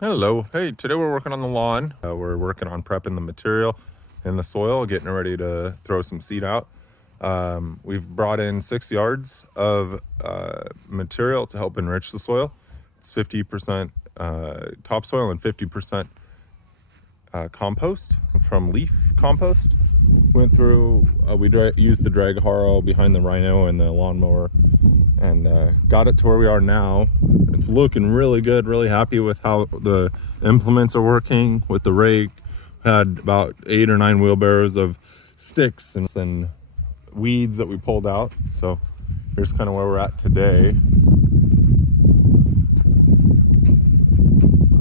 Hello. Hey, today we're working on the lawn. We're working on prepping the material in the soil, getting ready to throw some seed out. We've brought in 6 yards of material to help enrich the soil. It's 50% topsoil and 50% compost from leaf compost. Went through, we used the drag Harrow behind the Rhino and the lawnmower and got it to where we are now. It's looking really good, really happy with how the implements are working with the rake. Had about 8 or 9 wheelbarrows of sticks and weeds that we pulled out. So here's kind of where we're at today.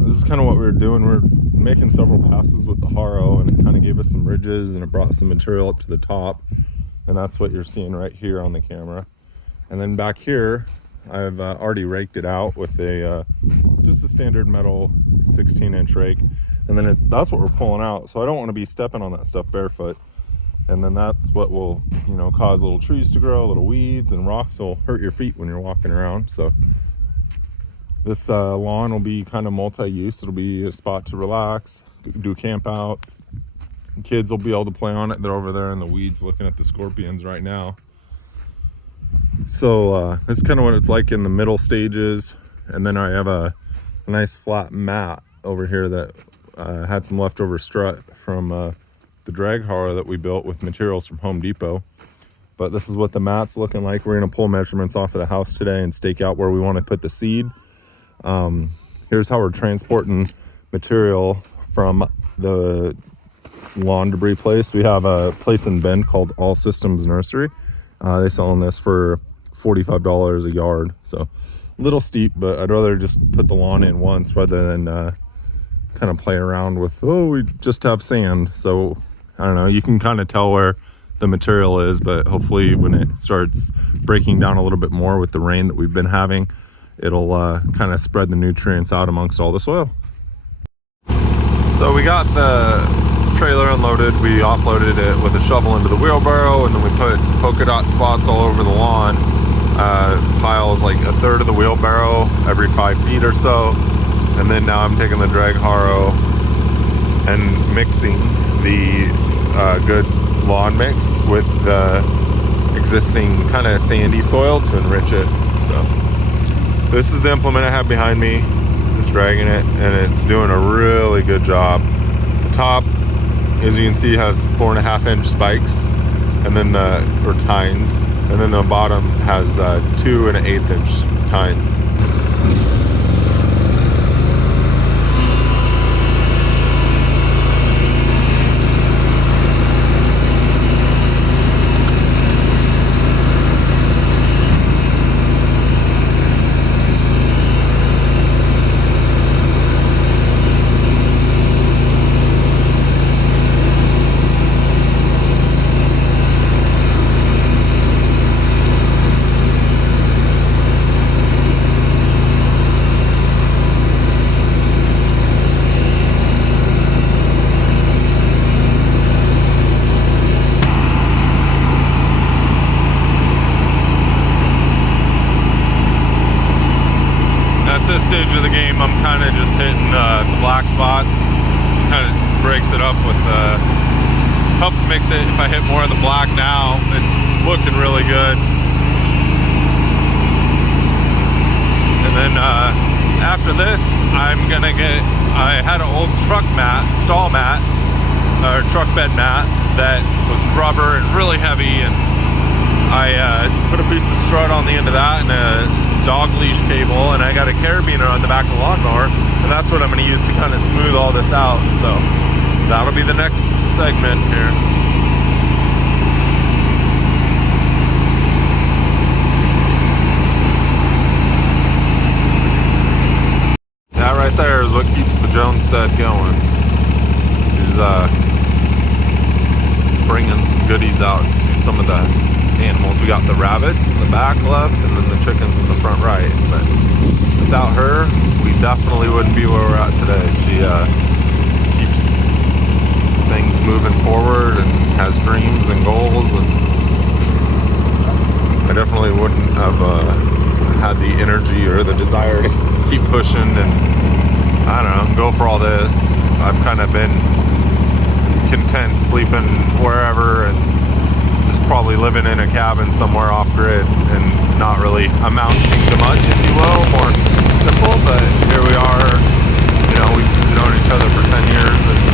This is kind of what we were doing. We're making several passes with the Harrow, and it kind of gave us some ridges and it brought some material up to the top. And that's what you're seeing right here on the camera. And then back here, I've already raked it out with a just a standard metal 16-inch rake. And then that's what we're pulling out. So I don't want to be stepping on that stuff barefoot. And then that's what will, cause little trees to grow, little weeds, and rocks will hurt your feet when you're walking around. So this lawn will be kind of multi-use. It'll be a spot to relax, do camp outs. Kids will be able to play on it. They're over there in the weeds looking at the scorpions right now. So that's kind of what it's like in the middle stages. And then I have a nice flat mat over here that had some leftover strut from the drag Harrow that we built with materials from Home Depot. But this is what the mat's looking like. We're going to pull measurements off of the house today and stake out where we want to put the seed. Here's how we're transporting material from the lawn debris place. We have a place in Bend called All Systems Nursery. They selling this for $45 a yard. So a little steep, but I'd rather just put the lawn in once rather than kind of play around with, we just have sand. So I don't know, you can kind of tell where the material is, but hopefully when it starts breaking down a little bit more with the rain that we've been having, it'll kind of spread the nutrients out amongst all the soil. So we got the trailer unloaded. We offloaded it with a shovel into the wheelbarrow, and then we put polka dot spots all over the lawn. Piles like a third of the wheelbarrow every 5 feet or so. And then now I'm taking the drag Harrow and mixing the good lawn mix with the existing kind of sandy soil to enrich it. So this is the implement I have behind me. Just dragging it, and it's doing a really good job. The top, as you can see, has 4.5-inch spikes, and then or tines, and then the bottom has 2 1/8-inch tines. This stage of the game, I'm kind of just hitting the black spots. Kind of breaks it up with helps mix it. If I hit more of the black now, it's looking really good. And then after this, I'm gonna I had an old stall mat, or truck bed mat that was rubber and really heavy, and I put a piece of strut on the end of that and a dog leash cable, and I got a carabiner on the back of the lawnmower, and that's what I'm going to use to kind of smooth all this out. So that'll be the next segment here. That right there is what keeps the Jones stud going. She's bringing some goodies out to some of the animals. We got the rabbits in the back left, and then the chickens in the front right. But without her, we definitely wouldn't be where we're at today. She keeps things moving forward and has dreams and goals, and I definitely wouldn't have had the energy or the desire to keep pushing and I don't know, go for all this. I've kind of been content sleeping wherever and just probably living in a cabin somewhere off grid and not really amounting to much, if you will, more simple. But here we are, you know, we've known each other for 10 years and